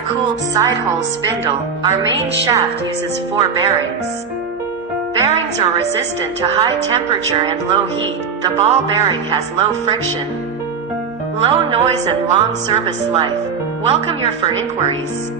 water-cooled side-hole spindle. Our main shaft uses 4 bearings. Bearings are resistant to high temperature and low heat. The ball bearing has low friction, low noise and long service life. Welcome here for inquiries.